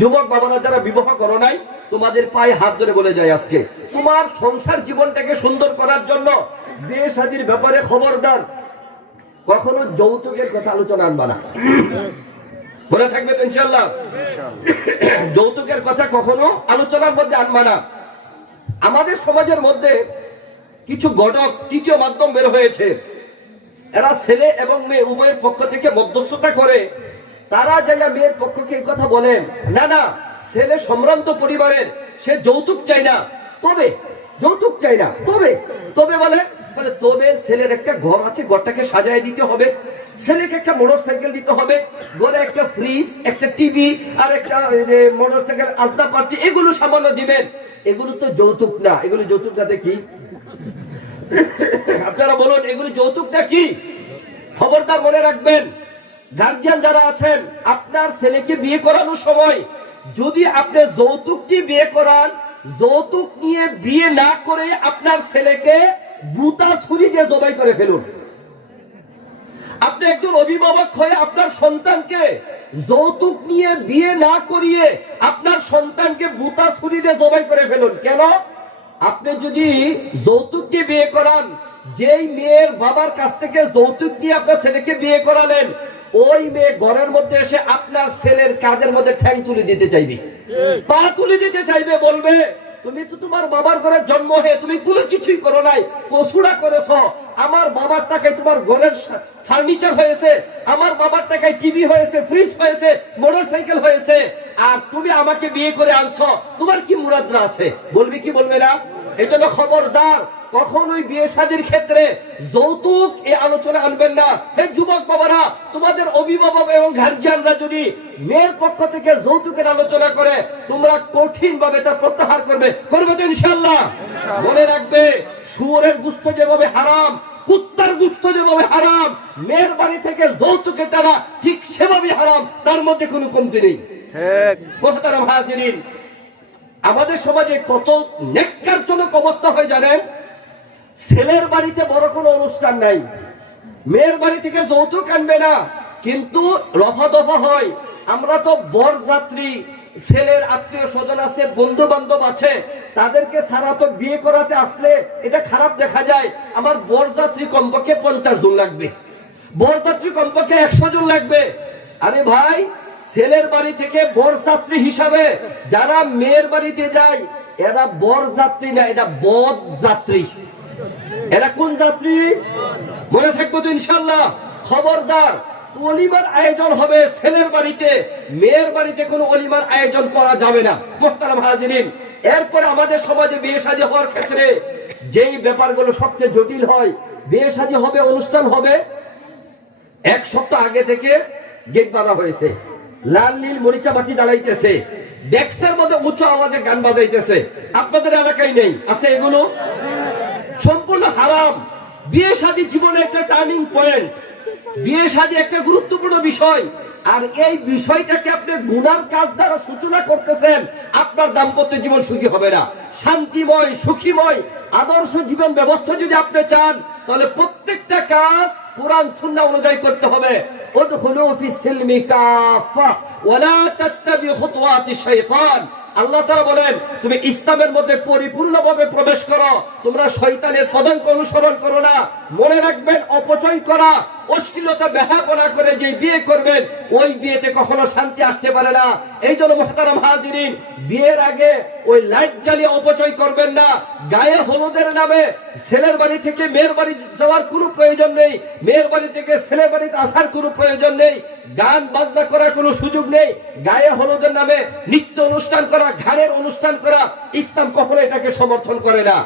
যুবক বাবারা যারা বিবাহ করো নাই, তোমাদের পায়ে হাত ধরে বলে যায় আজকে, তোমার সংসার জীবনটাকে সুন্দর করার জন্য বিয়ে শাদির ব্যাপারে খবরদার। কখনো যৌতুকের কথা আলোচনা আনবা না। মনে থাকবে তো ইনশাল্লাহ যৌতুকের কথা কখনো আলোচনার মধ্যে আনবা না। আমাদের সমাজের মধ্যে কিছু ঘটক, তৃতীয় মাধ্যম বের হয়েছে। এরা ছেলে এবং মেয়ে উভয়ের পক্ষ থেকে মধ্যস্থতা করে তারা যাইয়া মেয়ের পক্ষকে কথা বলেন না না, ছেলে সম্ভ্রান্ত পরিবারের, সে যৌতুক চাই না। তবে, যৌতুক চাই না, তবে তবে বলে তবে ছেলের একটা ঘর আছে, ঘরটাকে সাজায় দিতে হবে, ছেলেকে একটা মোটর সাইকেল দিতে হবে, ঘরে একটা ফ্রিজ একটা টিভি আর একটা মোটর সাইকেল আস্তা পার্টি এগুলো সামান্য দিবেন। এগুলো তো যৌতুক না, এগুলো যৌতুক না দেখি। আপনারা বলুন, এগুলো যৌতুক না কি? খবরদার মনে রাখবেন। গার্জিয়ান যারা আছেন, আপনার ছেলেকে বিয়ে করানোর সময় যদি আপনি যৌতুকটি বিয়ে করান, যৌতুক নিয়ে বিয়ে না করে আপনার ছেলেকে বুতা ছুরি দিয়ে জবাই করে ফেলুন। আপনি একজন অভিভাবক হয়ে আপনার সন্তানকে যৌতুক নিয়ে বিয়ে না করিয়ে আপনার সন্তানকে বুতা ছুরি দিয়ে জবাই করে ফেলুন। কেন? আপনি যদি যৌতুক দিয়ে বিয়ে করান, যেই মেয়ের বাবার কাছ থেকে যৌতুক দিয়ে আপনার ছেলেকে বিয়ে করালেন ওই মেয়ে ঘরের মধ্যে এসে আপনার ছেলের কাজের মধ্যে ঠ্যাং তুলে দিতে চাইবে। পা তুলে দিতে চাইবে, বলবে, তুমি তো তোমার বাবার ঘরের জন্ম হয়ে তুমি কোনো কিছুই করো নাই, কসুরা করেছ। আমার বাবার টাকায় তোমার ঘরের ফার্নিচার হয়েছে, আমার বাবার টাকায় টিভি হয়েছে ফ্রিজ হয়েছে মোটর সাইকেল হয়েছে, আর তুমি আমাকে বিয়ে করে আনছো। তোমার কি মুরাদরা আছে? বলবি কি বলবে না? এই জন্য খবরদার। কখনোই বিয়ে শাদীর ক্ষেত্রে যৌতুক এই আলোচনা আনবেন না। হে যুবক বাবারা তোমাদের অভিভাবক এবং গার্জিয়ানরা যদি মেয়ের পক্ষ থেকে যৌতুকের আলোচনা করে তোমরা কঠিন ভাবে তা প্রত্যাহার করবে। করবে তো ইনশাল্লাহ মনে রাখবে শুয়োরের গুস্ত যেভাবে হারাম কুত্তার গুস্ত যেভাবে হারাম মেয়ের বাড়ি থেকে যৌতুকের টানা ঠিক সেভাবে হারাম তার মধ্যে কোনো কমতি নেই। মোহতারাম হাজিরিন আমাদের সমাজে কত নেককারজনক অবস্থা হয় জানেন? ছেলের বাড়িতে বড় কোনো অনুষ্ঠান নাই। মেয়ের বাড়ি থেকে যৌতুক আনবে না, কিন্তু রফা দফা হয়। আমরা তো বর যাত্রী ছেলের আত্মীয় স্বজন আছে বন্ধু বান্ধব আছে, তাদেরকে সারা তো বিয়ে করাতে আসলে এটা খারাপ দেখা যায়। আমার বরযাত্রী কমপক্ষে পঞ্চাশ জন লাগবে। বরযাত্রী কমপক্ষে একশো জন লাগবে। আরে ভাই ছেলের বাড়ি থেকে বরযাত্রী হিসাবে যারা মেয়ের বাড়িতে যায়, এরা বরযাত্রী না, এটা বদ যাত্রী। এরা কোন যাত্রী? মনে থাকব তো ইনশাল্লাহ খবরদার, অলিমার আয়োজন হবে ছেলের বাড়িতে। মেয়ের বাড়িতে কোনো অলিমার আয়োজন করা যাবে না। মোহতারাম হাজিরিন, এরপরে আমাদের সমাজে বিয়ে শাদী হওয়ার ক্ষেত্রে যেই ব্যাপারগুলো সবচেয়ে জটিল হয়, বিয়ে শাদী হবে, অনুষ্ঠান হবে, এক সপ্তাহ আগে থেকে গেট বাঁধা হয়েছে। লাল, নীল, মরিচা বাতি জ্বালাইতেছে। ডেক্সের মধ্যে উঁচু আওয়াজে গান বাজাইতেছে। আপনাদের এলাকায় নেই। আছে এগুলো? সম্পূর্ণ হারাম। বিয়ে শাদী জীবনে একটা টার্নিং পয়েন্ট বিয়ে শাদী একটা গুরুত্বপূর্ণ বিষয়। আর এই বিষয়টাকে আপনি গুনার কাজ দ্বারা সূচনা করতেছেন, আপনার দাম্পত্য জীবন সুখী হবে না। শান্তিময়, সুখীময়, আদর্শ জীবন ব্যবস্থা যদি আপনি চান, তাহলে প্রত্যেকটা কাজ কোরআন সুন্না অনুযায়ী করতে হবে। উদখুলু ফি সিলমি কাফা তাত্তাবি শাইতান। আল্লাহ তারা বলেন, তুমি ইসলামের মধ্যে পরিপূর্ণভাবে প্রবেশ করো। তোমরা শয়তানের পদাঙ্ক অনুসরণ করো না। মনে রাখবেন, অপচয় করা অশ্লীলতা ব্যাহাপনা করে যে বিয়ে করবেন ওই বিয়েতে কখনো শান্তি আসতে পারে না। এই জন্য মহতারাম হাজিরিন, বিয়ের আগে ওই লাইট জ্বালিয়ে অপচয় করবেন না। গায়ে হলুদের নামে ছেলের বাড়ি থেকে মেয়ের বাড়ি যাওয়ার কোনো প্রয়োজন নেই। মেয়ের বাড়ি থেকে ছেলের বাড়িতে আসার কোনো প্রয়োজন নেই। গান বাজনা করার কোনো সুযোগ নেই। গায়ে হলুদের নামে নৃত্য অনুষ্ঠান করা, ঘাড়ের অনুষ্ঠান করা, ইসলাম কখনো এটাকে সমর্থন করে না।